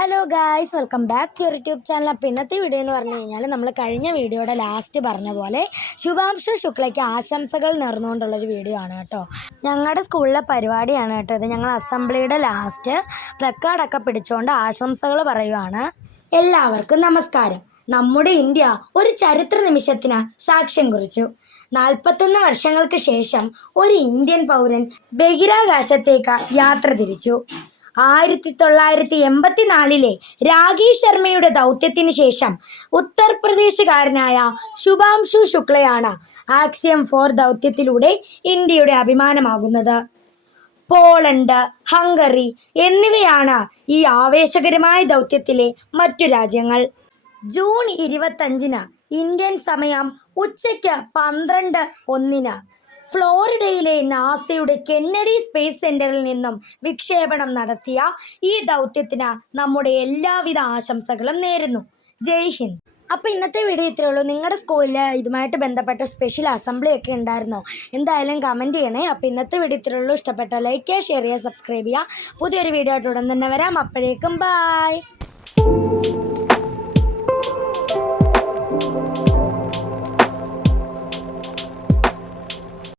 Hello guys welcome back to YouTube channel അപ്പോൾ ഇന്നത്തെ video എന്ന് പറഞ്ഞു കഴിഞ്ഞാൽ നമ്മൾ കഴിഞ്ഞ വീഡിയോയുടെ ലാസ്റ്റ് പറഞ്ഞ പോലെ ശുഭാംശു ശുക്ലയ്ക്ക് ആശംസകൾ നേർന്നുകൊണ്ടുള്ളൊരു വീഡിയോ ആണ് കേട്ടോ. ഞങ്ങളുടെ സ്കൂളിലെ പരിപാടിയാണ് കേട്ടോ ഇത്. ഞങ്ങൾ അസംബ്ലിയുടെ ലാസ്റ്റ് പ്ലക്കാർഡൊക്കെ പിടിച്ചുകൊണ്ട് ആശംസകൾ പറയുവാണ്. എല്ലാവർക്കും നമസ്കാരം. നമ്മുടെ ഇന്ത്യ ഒരു ചരിത്ര നിമിഷത്തിന് സാക്ഷ്യം കുറിച്ചു. നാൽപ്പത്തൊന്ന് വർഷങ്ങൾക്ക് ശേഷം ഒരു ഇന്ത്യൻ പൗരൻ ബഹിരാകാശത്തേക്ക് യാത്ര തിരിച്ചു. ആയിരത്തി തൊള്ളായിരത്തി എൺപത്തിനാലിലെ രാകേഷ് ശർമ്മയുടെ ദൗത്യത്തിന് ശേഷം ഉത്തർപ്രദേശുകാരനായ ശുഭാംശു ശുക്ലയാണ് ആക്സിയം ഫോർ ദൗത്യത്തിലൂടെ ഇന്ത്യയുടെ അഭിമാനമാകുന്നത്. പോളണ്ട് ഹംഗറി എന്നിവയാണ് ഈ ആവേശകരമായ ദൗത്യത്തിലെ മറ്റു രാജ്യങ്ങൾ. ജൂൺ ഇരുപത്തഞ്ചിന് ഇന്ത്യൻ സമയം ഉച്ചയ്ക്ക് പന്ത്രണ്ട് ഒന്നിന്. ഫ്ലോറിഡയിലെ നാസയുടെ കെന്നഡി സ്പേസ് സെന്ററിൽ നിന്നും വിക്ഷേപണം നടത്തിയ ഈ ദൗത്യത്തിന് നമ്മുടെ എല്ലാവിധ ആശംസകളും നേരുന്നു. ജയ് ഹിന്ദ്. അപ്പോൾ ഇന്നത്തെ വീഡിയോ ഇത്രയേ ഉള്ളൂ. നിങ്ങളുടെ സ്കൂളിൽ ഇതുമായിട്ട് ബന്ധപ്പെട്ട സ്പെഷ്യൽ അസംബ്ലി ഒക്കെ ഉണ്ടായിരുന്നോ? എന്തായാലും കമന്റ് ചെയ്യണേ. അപ്പോൾ ഇന്നത്തെ വീഡിയോ ഇത്രയേ ഉള്ളൂ. ഇഷ്ടപ്പെട്ട ലൈക്ക് ചെയ്യുക ഷെയർ ചെയ്യുക സബ്സ്ക്രൈബ് ചെയ്യുക. പുതിയൊരു വീഡിയോ ആയിട്ട് ഉടൻ തന്നെ വരാം. അപ്പോഴേക്കും ബായ്